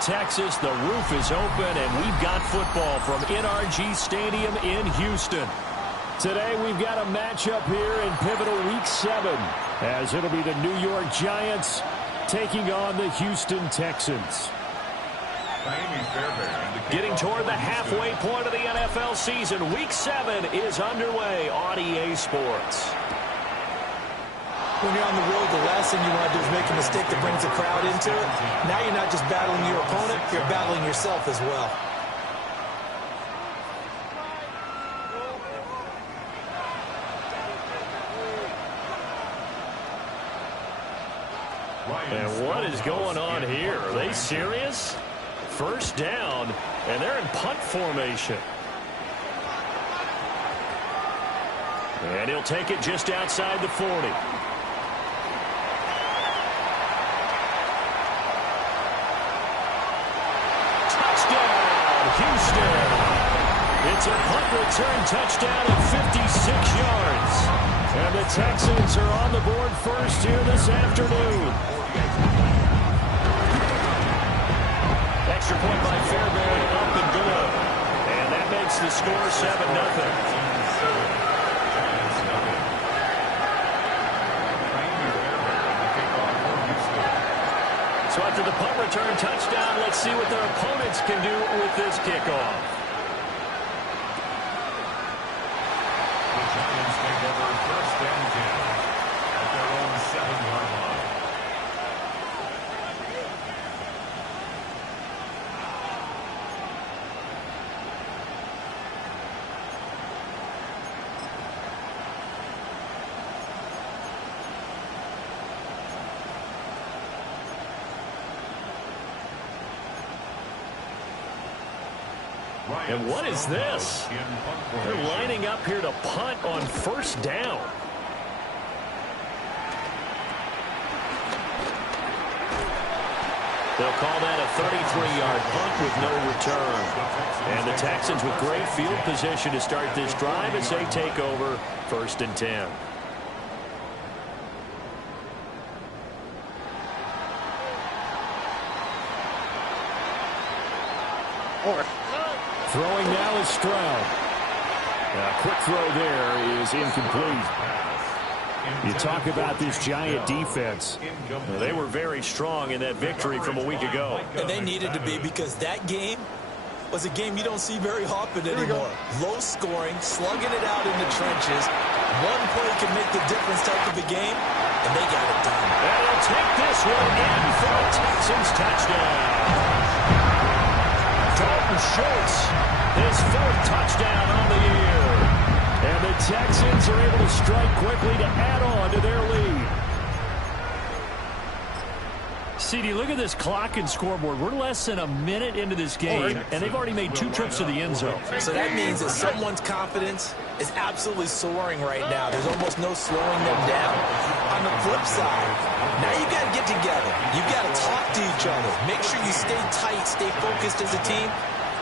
Texas, the roof is open, and we've got football from NRG Stadium in Houston. Today we've got a matchup here in pivotal Week 7, as it'll be the New York Giants taking on the Houston Texans. Getting toward the halfway point of the NFL season, Week 7 is underway on EA Sports. When you're on the road, the last thing you want to do is make a mistake that brings the crowd into it. Now you're not just battling your opponent, you're battling yourself as well. And what is going on here? Are they serious? First down, and they're in punt formation. And he'll take it just outside the 40. Houston. It's a punt return touchdown at 56 yards. And the Texans are on the board first here this afternoon. Extra point by Fairbairn, up and good. And that makes the score 7-0. So after the punt return touchdown, let's see what their opponents can do with this kickoff. The Giants take over first and 10 at their own 7-yard line. And what is this? They're lining up here to punt on first down. They'll call that a 33-yard punt with no return. And the Texans with great field position to start this drive as they take over first and 10. Throwing now is Stroud. A quick throw there is incomplete. You talk about this Giant defense. Well, they were very strong in that victory from a week ago. And they needed to be, because that game was a game you don't see very often anymore. Low scoring, slugging it out in the trenches. One play can make the difference type of a game, and they got it done. And they'll take this one in for a Texans touchdown. Dalton Schultz, his 4th touchdown on the year. And the Texans are able to strike quickly to add on to their lead. CD, look at this clock and scoreboard. We're less than a minute into this game, and they've already made 2 trips to the end zone. So that means that someone's confidence is absolutely soaring right now. There's almost no slowing them down. On the flip side, now you got to get together. You've got to talk to each other. Make sure you stay tight, stay focused as a team.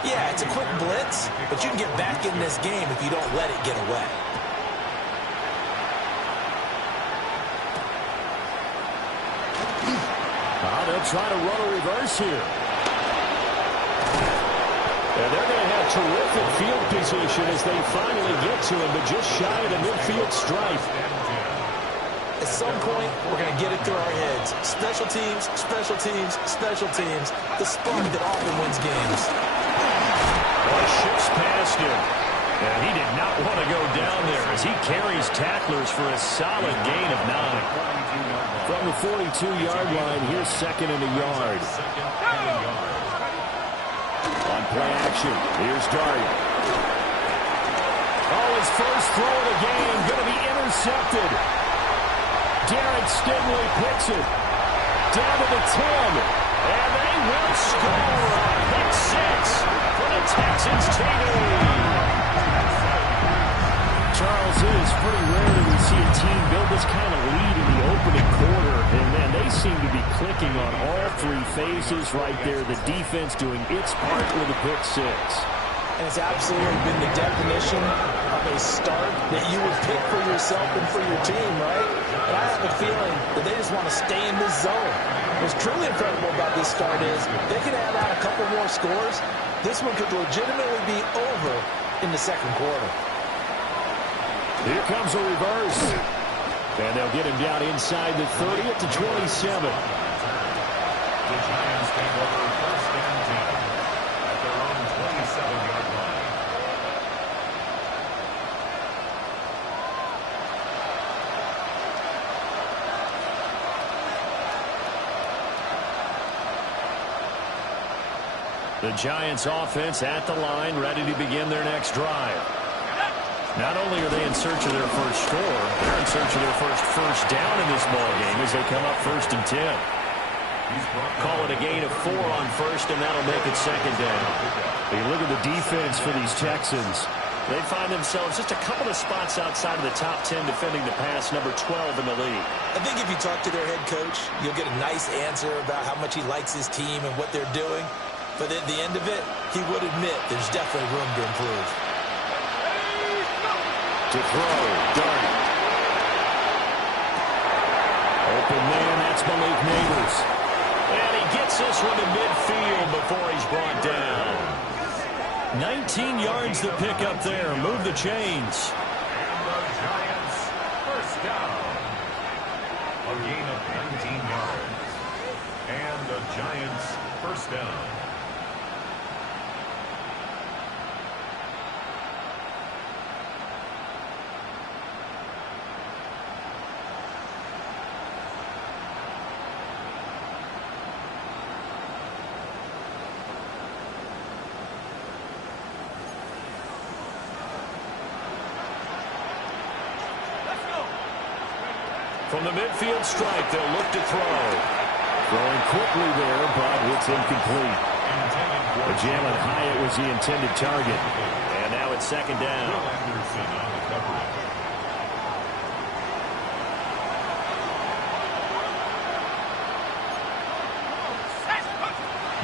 Yeah, it's a quick blitz, but you can get back in this game if you don't let it get away. They'll try to run a reverse here. And they're going to have terrific field position as they finally get to him, but just shy of the midfield stripe. At some point, we're going to get it through our heads. Special teams, special teams, special teams. The spark that often wins games. Shifts past him. And he did not want to go down there as he carries tacklers for a solid gain of 9. From the 42-yard line, here's 2nd and a yard. On play action, here's Dart. Oh, his first throw of the game going to be intercepted. Derek Stingley picks it. Down to the 10. And they will score. Pick 6 for the Texans TV. Charles, it is pretty rare that we see a team build this kind of lead in the opening quarter, and man, they seem to be clicking on all 3 phases right there. The defense doing its part with a pick 6. And it's absolutely been the definition of a start that you would pick for yourself and for your team, right? And I have a feeling that they just want to stay in this zone. What's truly incredible about this start is they can have out scores, this one could legitimately be over in the second quarter. Here comes a reverse. And they'll get him down inside the 30 at the 27. The Giants take over first and 10 at their own 27-yard line. The Giants offense at the line, ready to begin their next drive. Not only are they in search of their first score, they're in search of their first down in this ball game as they come up 1st and 10. Call it a gain of 4 on first, and that'll make it second down. You look at the defense for these Texans. They find themselves just a couple of spots outside of the top 10 defending the pass, number 12 in the league. I think if you talk to their head coach, you'll get a nice answer about how much he likes his team and what they're doing. But at the end of it, he would admit there's definitely room to improve. To throw, Darn. Open man, that's Malik Neighbors. And he gets this one to midfield before he's brought down. 19 yards to pick up there. Move the chains. And the Giants first down. A gain of 19 yards. And the Giants first down. From the midfield stripe, they'll look to throw. Throwing quickly there, but it's incomplete. Jalen Hyatt was the intended target. And now it's second down.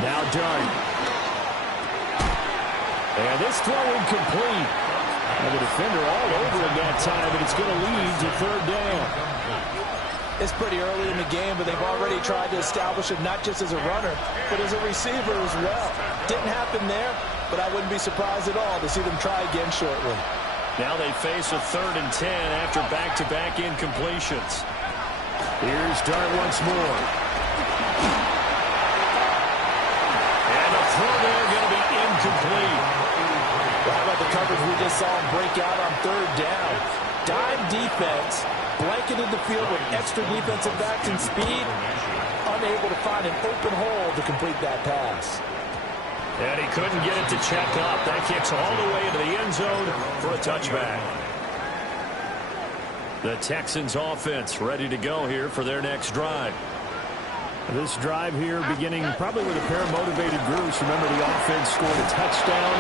Now Dart. And this throw incomplete. And the defender all over him that time, and it's going to lead to third down. It's pretty early in the game, but they've already tried to establish it not just as a runner, but as a receiver as well. Didn't happen there, but I wouldn't be surprised at all to see them try again shortly. Now they face a 3rd and 10 after back-to-back incompletions. Here's Dart once more. And a throw there going to be incomplete. How about the coverage we just saw him break out on 3rd down? Dime defense, blanketed the field with extra defensive backs and speed, unable to find an open hole to complete that pass. And he couldn't get it to check up. That kicks all the way into the end zone for a touchback. The Texans offense ready to go here for their next drive. This drive here beginning probably with a pair of motivated groups. Remember, the offense scored a touchdown.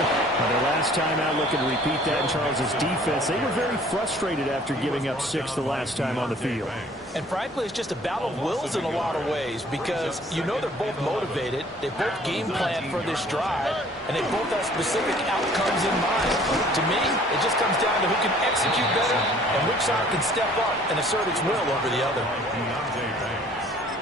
Their last time out, looking to repeat that in Charles's defense. They were very frustrated after giving up 6 the last time on the field. And frankly, it's just a battle of wills in a lot of ways because you know they're both motivated. They both game plan for this drive, and they both have specific outcomes in mind. To me, it just comes down to who can execute better and which side can step up and assert its will over the other.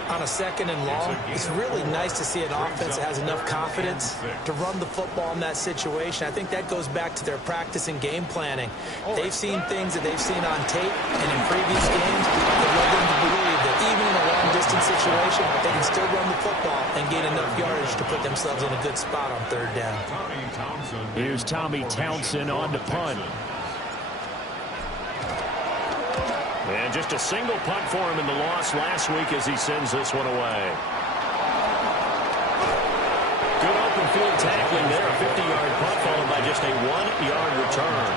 On a 2nd and long, it's really nice to see an offense that has enough confidence to run the football in that situation. I think that goes back to their practice and game planning. They've seen things that they've seen on tape and in previous games that led them to believe that even in a long-distance situation, they can still run the football and gain enough yardage to put themselves in a good spot on 3rd down. Here's Tommy Townsend on to punt. And just a single punt for him in the loss last week as he sends this one away. Good open field tackling there. A 50-yard punt followed by just a 1-yard return.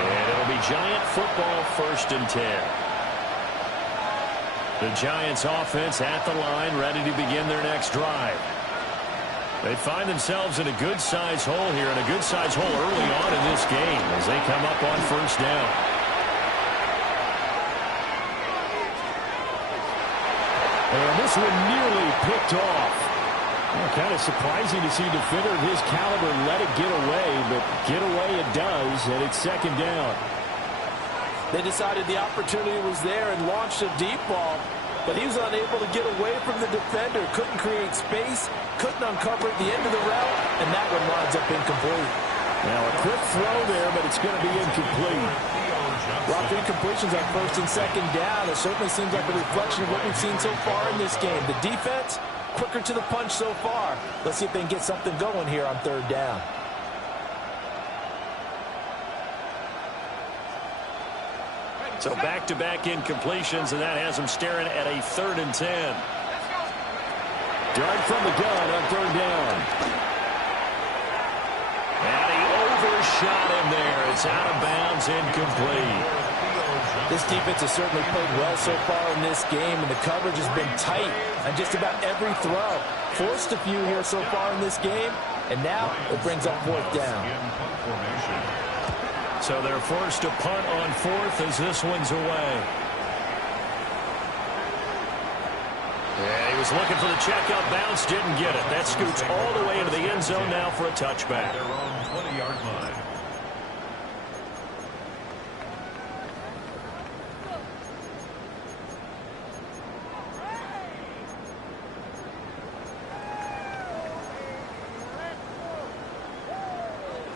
And it'll be Giant football 1st and 10. The Giants offense at the line ready to begin their next drive. They find themselves in a good-sized hole here, and a good-sized hole early on in this game as they come up on 1st down. And this one nearly picked off. Well, kind of surprising to see a defender of his caliber let it get away, but get away it does, and it's 2nd down. They decided the opportunity was there and launched a deep ball, but he was unable to get away from the defender. Couldn't create space, couldn't uncover at the end of the route, and that one winds up incomplete. Now a quick throw there, but it's going to be incomplete. Rough incompletions on first and second down. It certainly seems like a reflection of what we've seen so far in this game. The defense, quicker to the punch so far. Let's see if they can get something going here on third down. So back-to-back incompletions, and that has them staring at a 3rd and 10. Dart from the gun on third down. And he overshot him there. It's out of bounds, incomplete. This defense has certainly played well so far in this game, and the coverage has been tight on just about every throw. Forced a few here so far in this game, and now it brings up 4th down. So they're forced to punt on 4th as this one's away. And he was looking for the checkout bounce, didn't get it. That scoots all the way into the end zone now for a touchback. Their own 20-yard line.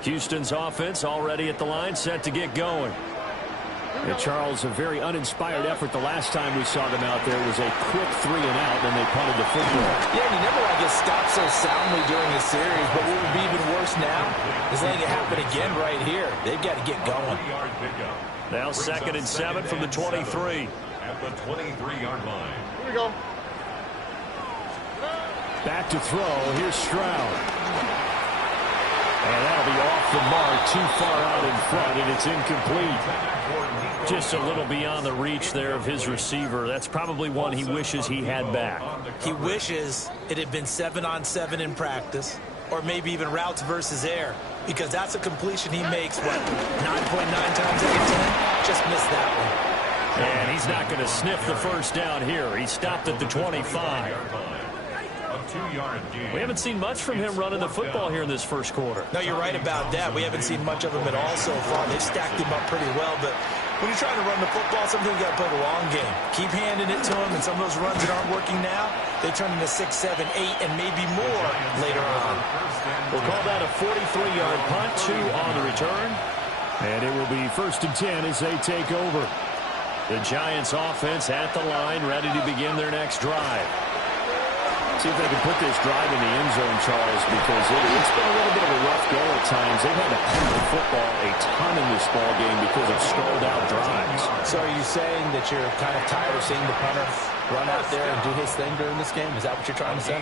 Houston's offense already at the line, set to get going. And Charles, a very uninspired effort the last time we saw them out there was a quick 3 and out, and they punted the football. Yeah, you never want to get stopped so soundly during a series, but what would be even worse now is letting it happen again right here. They've got to get going. Now 2nd and 7 from the 23. At the 23-yard line. Here we go. Back to throw. Here's Stroud. And that'll be off the mark, too far out in front, and it's incomplete. Just a little beyond the reach there of his receiver. That's probably one he wishes he had back. He wishes it had been 7-on-7 in practice, or maybe even routes versus air, because that's a completion he makes, what, 9.9 times out of 10? Just missed that one. And he's not going to sniff the first down here. He stopped at the 25. We haven't seen much from him running the football here in this first quarter. No, you're right about that. We haven't seen much of him at all so far. They've stacked him up pretty well, but when you're trying to run the football, sometimes you got to play the long game. Keep handing it to him, and some of those runs that aren't working now, they turn into 6, 7, 8, and maybe more later on. We'll call that a 43-yard punt, 2 on the return. And it will be 1st and 10 as they take over. The Giants offense at the line, ready to begin their next drive. See if they can put this drive in the end zone, Charles, because it's been a little bit of a rough go at times. They've had to punt the football a ton in this ball game because of stalled-out drives. So are you saying that you're kind of tired of seeing the punter run out there and do his thing during this game? Is that what you're trying to say?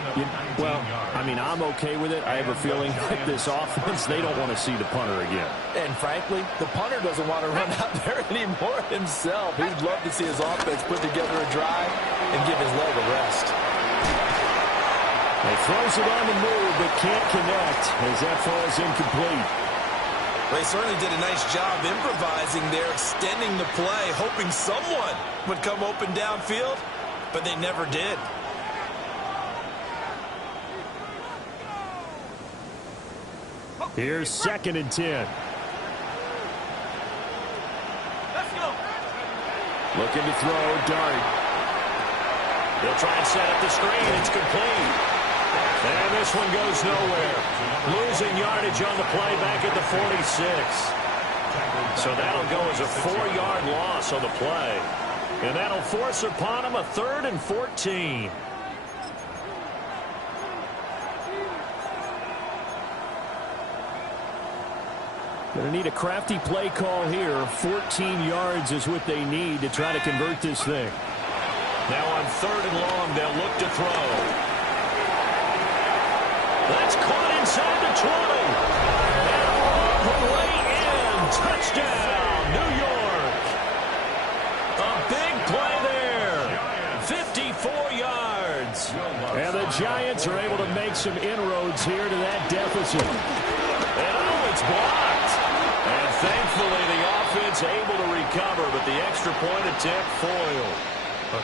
Well, I mean, I'm okay with it. I have a feeling that this offense, they don't want to see the punter again. And frankly, the punter doesn't want to run out there anymore himself. He'd love to see his offense put together a drive and give his leg a rest. He throws it on the move, but can't connect as that falls incomplete. They certainly did a nice job improvising there, extending the play, hoping someone would come open downfield, but they never did. Here's 2nd and 10. Let's go. Looking to throw, Dart. They'll try and set up the screen. It's complete. And this one goes nowhere. Losing yardage on the play back at the 46. So that'll go as a 4-yard loss on the play. And that'll force upon him a 3rd and 14. Going to need a crafty play call here. 14 yards is what they need to try to convert this thing. Now on 3rd and long, they'll look to throw. That's caught inside the 20. And all the way in. Touchdown, New York. A big play there. 54 yards. And the Giants are able to make some inroads here to that deficit. And oh, it's blocked. And thankfully, the offense able to recover, but the extra point attempt foiled.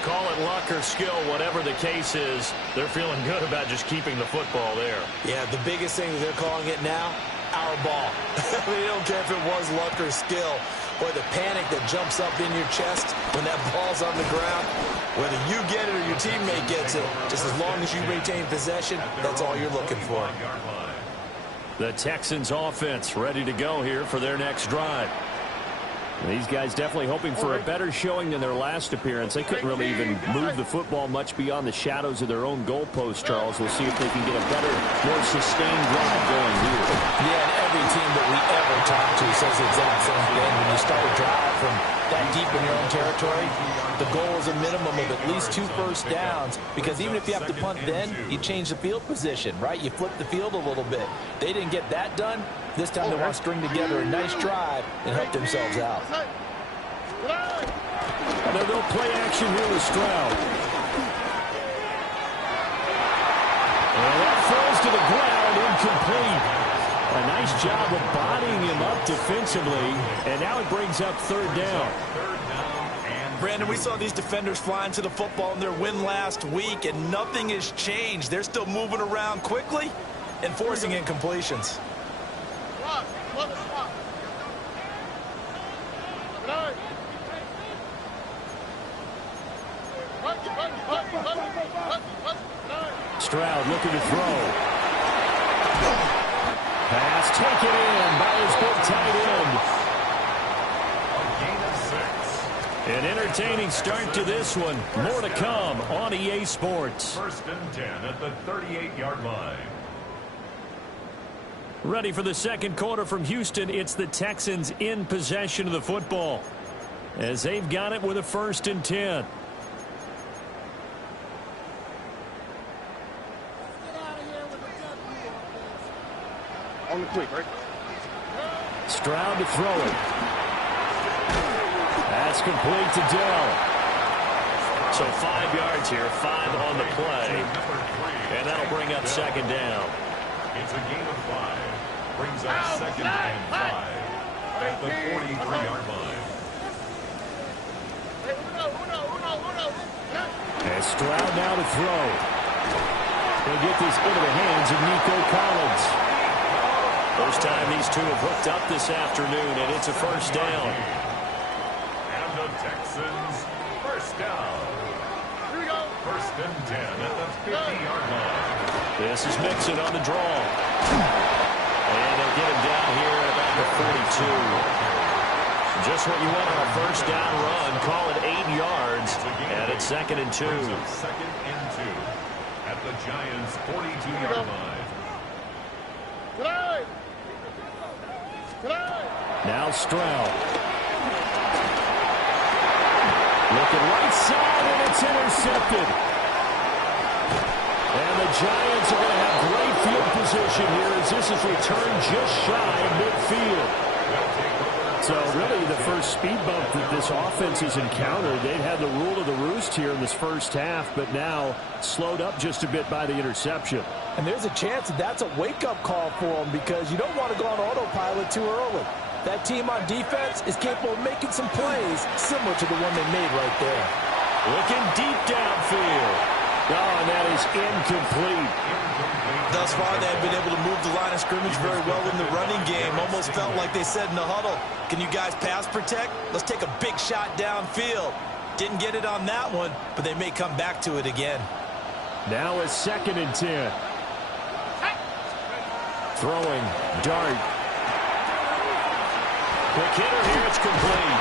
Call it luck or skill, whatever the case is, they're feeling good about just keeping the football there. Yeah, the biggest thing that they're calling it now, our ball. They don't care if it was luck or skill, or the panic that jumps up in your chest when that ball's on the ground. Whether you get it or your teammate gets it, just as long as you retain possession, that's all you're looking for. The Texans offense ready to go here for their next drive. These guys definitely hoping for a better showing than their last appearance. They couldn't really even move the football much beyond the shadows of their own goalpost, Charles. We'll see if they can get a better, more sustained drive going here. Yeah, and every team that we ever talk to says the exact same thing. When you start a drive from that deep in your own territory, the goal is a minimum of at least 2 first downs, because even if you have to punt then, you change the field position, right? You flip the field a little bit. They didn't get that done. This time they want to string together a nice drive and help themselves out. They'll go play action here with Stroud. And that falls to the ground, incomplete. A nice job of bodying him up defensively, and now it brings up 3rd down. Brandon, we saw these defenders flying to the football in their win last week, and nothing has changed. They're still moving around quickly and forcing incompletions. Stroud looking to throw. Pass taken in by his big tight end. An entertaining start to this one. More to come on EA Sports. 1st and 10 at the 38-yard line. Ready for the second quarter from Houston. It's the Texans in possession of the football, as they've got it with a 1st and 10. On the quick, right? Stroud to throw it. That's complete to Dell. So 5 yards here, 5 on the play. And that'll bring up 2nd down. It's a gain of 5. Brings up 2nd and 5 at the 43-yard line. And Stroud now to throw. He'll get this into the hands of Nico Collins. First time these two have hooked up this afternoon, and it's a 1st down. And the Texans, 1st down. 1st and 10 at the 50-yard line. This is Mixon on the draw. And they'll get him down here at about the 42. Just what you want on a 1st down run. Call it 8 yards. And it's 2nd and 2. 2nd and 2 at the Giants' 42-yard line. Now Stroud. Looking right side, and it's intercepted. And the Giants are going to have great field position here as this is returned just shy of midfield. So really the first speed bump that this offense has encountered. They've had the rule of the roost here in this 1st half, but now slowed up just a bit by the interception. And there's a chance that that's a wake-up call for them, because you don't want to go on autopilot too early. That team on defense is capable of making some plays similar to the one they made right there. Looking deep downfield. Oh, and that is incomplete. Thus far, they have been able to move the line of scrimmage very well in the running game. Almost felt like they said in the huddle, can you guys pass protect? Let's take a big shot downfield. Didn't get it on that one, but they may come back to it again. Now a 2nd and 10. Throwing, dart. Quick hitter here, it's complete.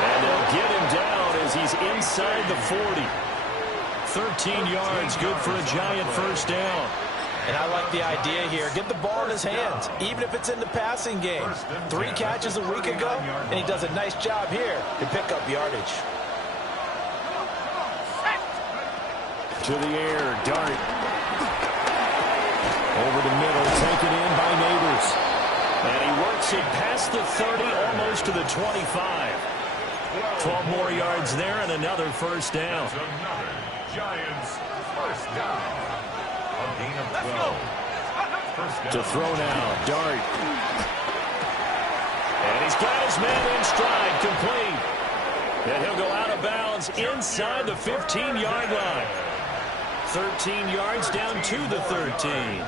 And they'll get him down as he's inside the 40. 13 yards, good for a Giant 1st down. And I like the idea here. Get the ball in his hands, even if it's in the passing game. 3 catches a week ago, and he does a nice job here to pick up yardage. To the air, dart. Over the middle, taken in by Neighbors. And he works it past the 30, almost to the 25. 12 more yards there and another 1st down. Another Giants 1st down. A gain of 12. 1st down. To throw now, dart. And he's got his man in stride, complete. And he'll go out of bounds inside the 15-yard line. 13 yards down to the 13.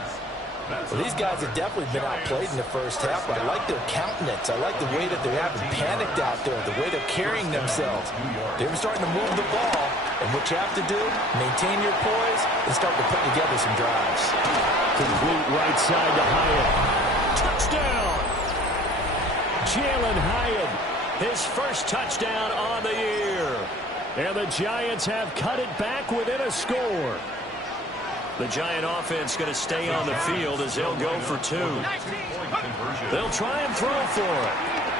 Well, these guys have definitely been outplayed in the 1st half, but I like their countenance. I like the way that they're having panicked out there, the way they're carrying themselves. They're starting to move the ball, and what you have to do, maintain your poise and start to put together some drives. Complete right side to Hyatt. touchdown. Jalen Hyatt, his first touchdown on the year. And the Giants have cut it back within a score. The Giant offense going to stay on the field as they'll go for two. They'll try and throw for it.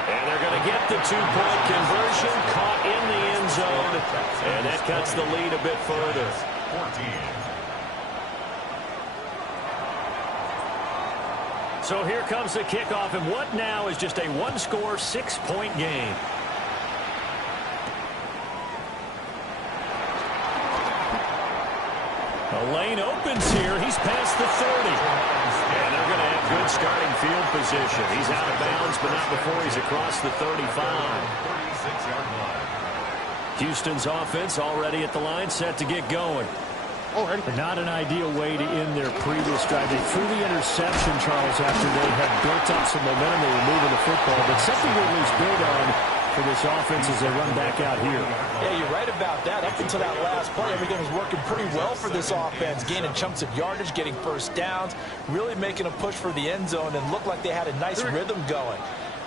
And they're going to get the two-point conversion, caught in the end zone. And that cuts the lead a bit further. 14. So here comes the kickoff, and what now is just a one-score, 6-point game. The lane opens here. He's past the 30. And they're going to have good starting field position. He's out of bounds, but not before he's across the 35. 36-yard line. Houston's offense already at the line, set to get going. But not an ideal way to end their previous drive. They threw the interception, Charles, after they had built up some momentum. They were moving the football, but something they lose build on for this offense as they run back out here. Yeah, you're right about that. Up until that last play, everything was working pretty well for this offense, gaining chunks of yardage, getting first downs, really making a push for the end zone, and looked like they had a nice rhythm going.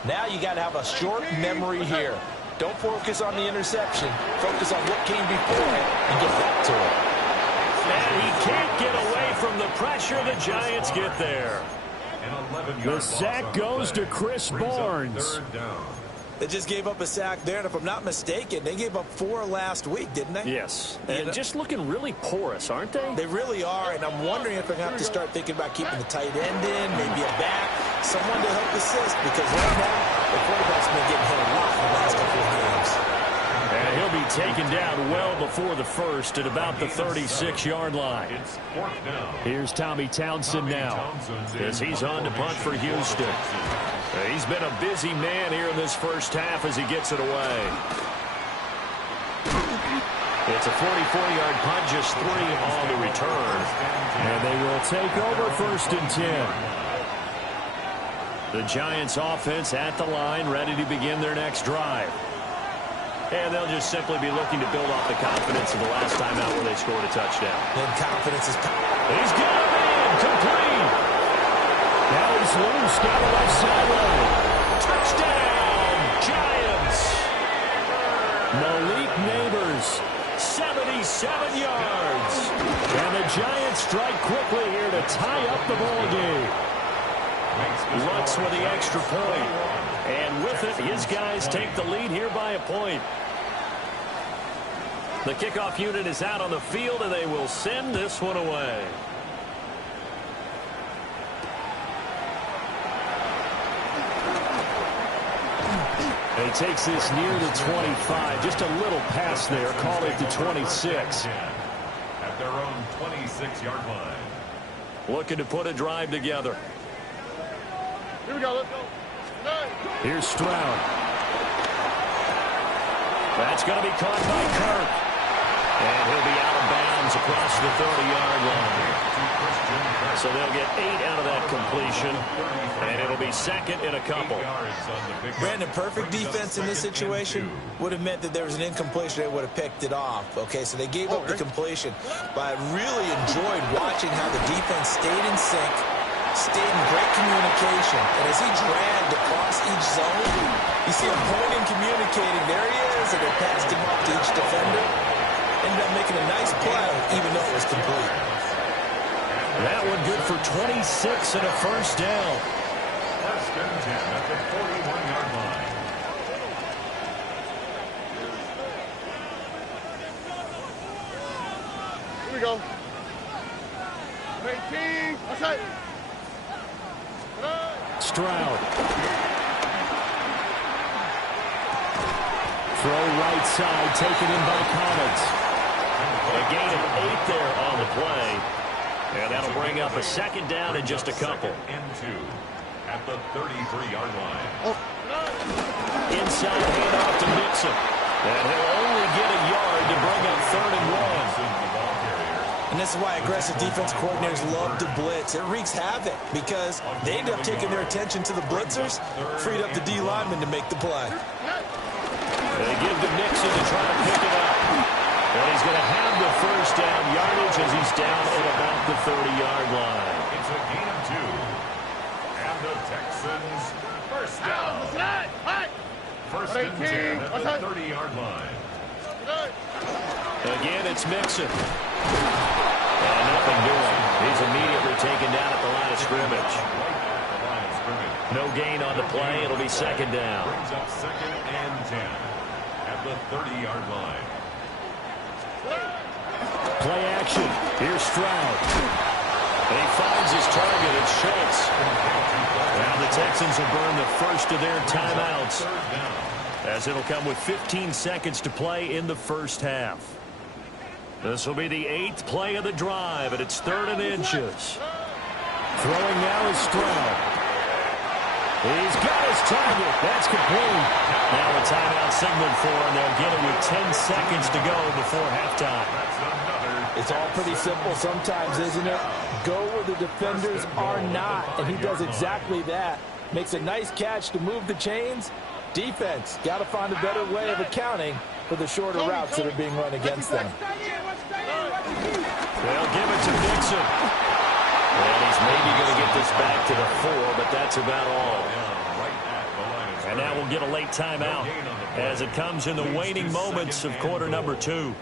Now you got to have a short memory here. Don't focus on the interception. Focus on what came before it and get back to it. And he can't get away from the pressure. The Giants get there. The sack goes to Chris Barnes. They just gave up a sack there, and if I'm not mistaken, they gave up 4 last week, didn't they? Yes, and just looking really porous, aren't they? They really are, and I'm wondering if they're going to have to start thinking about keeping the tight end in, maybe a back, someone to help assist, because right now, the quarterback's been getting hit a lot in the last couple of games. And he'll be taken down well before the first at about the 36-yard line. Here's Tommy Townsend now, as he's on to punt for Houston. He's been a busy man here in this first half as he gets it away. It's a 44-yard punt, just 3 on the return. And they will take over 1st and 10. The Giants offense at the line, ready to begin their next drive. And they'll just simply be looking to build off the confidence of the last time out where they scored a touchdown. And confidence is power. He's got a man, complete. Now he's loose down the left sideline. Touchdown, Giants. Malik Neighbors, 77 yards. And the Giants strike quickly here to tie up the ball game. Lutz with the extra point. And with it, his guys take the lead here by a point. The kickoff unit is out on the field, and they will send this one away. And he takes this near the 25. Just a little pass there. Call it the 26. At their own 26-yard line. Looking to put a drive together. Here we go. Let's go. Here's Stroud. That's going to be caught by Kirk. And he'll be out of bounds across the 30-yard line. So they'll get 8 out of that completion. And it'll be second in a couple. Brandon, perfect defense in this situation would have meant that there was an incompletion. They would have picked it off. Okay, so they gave up the completion. But I really enjoyed watching how the defense stayed in sync, stayed in great communication. And as he dragged across each zone, you see him pointing, communicating. There he is, and they passed him up to each defender. Ended up making a nice play, even though it was complete. That one good for 26 and a first down. First and 10 at the 41-yard line. Here we go. 18. Outside. Stroud. Throw right side, taken in by Collins. A gain of 8 there on the play. And that'll bring up a second down in just a couple. And 2 at the 33-yard line. Inside handoff to Mixon. And he'll only get a yard to bring up 3rd and 1. And this is why aggressive defense coordinators love to blitz. It wreaks havoc because they end up taking their attention to the blitzers, freed up the D lineman to make the play. They give to Mixon to try to pick it up. And he's going to have the first down yardage as he's down at about the 30-yard line. It's a gain of 2. And the Texans Texans, first down. First and 10 at the 30-yard line. Again, it's Mixon. And nothing doing. He's immediately taken down at the line of scrimmage. No gain on the play. It'll be second down. Brings up second and 10 at the 30-yard line. Play action. Here's Stroud. And he finds his target. It's Schultz. Now the Texans will burn the first of their timeouts, as it'll come with 15 seconds to play in the first half. This will be the 8th play of the drive, and it's 3rd and inches. Throwing now is Stroud. He's got his target. That's complete. Now a timeout signaled for, and they'll get it with 10 seconds to go before halftime. It's all pretty simple sometimes, isn't it? Go where the defenders are not, and he does exactly that. Makes a nice catch to move the chains. Defense got to find a better way of accounting for the shorter routes that are being run against them. They'll give it to Mixon. And he's maybe going to get this back to the 4, but that's about all. And now we'll get a late timeout as it comes in the waning moments of quarter number 2.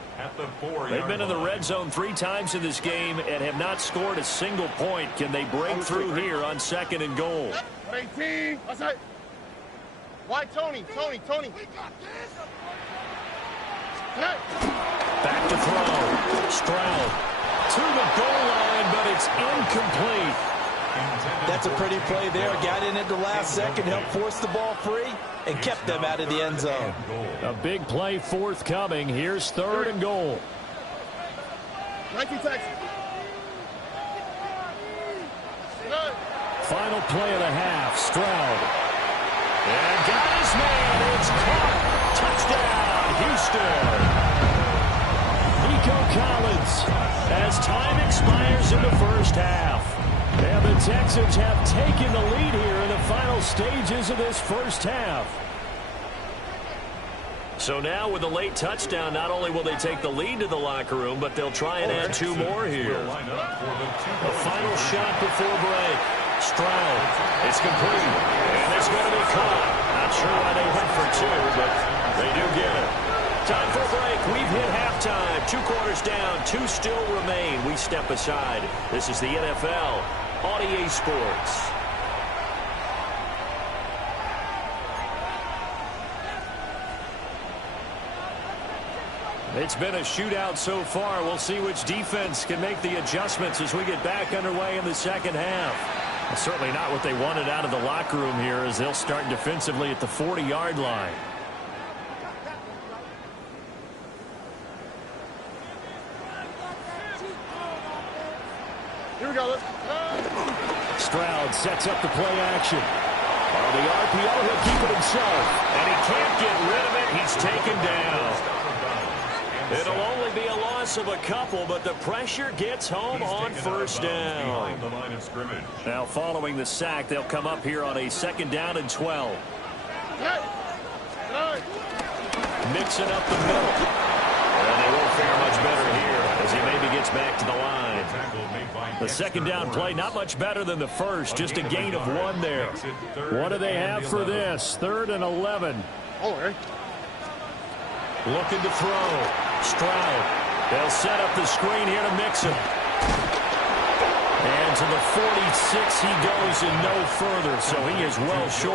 They've been in the red zone 3 times in this game and have not scored a single point. Can they break through here on 2nd and goal? 18. Why, Tony? Back to throw. Stroud to the goal line, but it's incomplete. That's a pretty play there. Got in at the last second, helped force the ball free, and kept them out of the end zone. A big play forthcoming. Here's 3rd and goal. 19 Texans. Final play of the half. Stroud. And got his man. It's caught. Touchdown, Houston. Nico Collins, as time expires in the first half. And the Texans have taken the lead here in the final stages of this first half. So now with a late touchdown, not only will they take the lead to the locker room, but they'll try and add 2 more here. A final shot before break. Stroud. It's complete. And it's going to be caught. Not sure why they went for 2, but they do get it. Time for a break. We've hit halftime. 2 quarters down. 2 still remain. We step aside. This is the NFL on EA Sports. It's been a shootout so far. We'll see which defense can make the adjustments as we get back underway in the second half. Well, certainly not what they wanted out of the locker room here, as they'll start defensively at the 40-yard line. Here we go. Stroud sets up the play action. On the RPO, he'll keep it himself. And he can't get rid of it. He's taken down. It'll only be a loss of a couple, but the pressure gets home on first down. Now, following the sack, they'll come up here on a 2nd down and 12. Mixing up the middle. And they won't fare much better here as he maybe gets back to the line. The 2nd down play, not much better than the first, just a gain of 1 there. What do they have for this? 3rd and 11. Looking to throw. Stroud. They'll set up the screen here to Mixon. And to the 46 he goes and no further, so he is well short.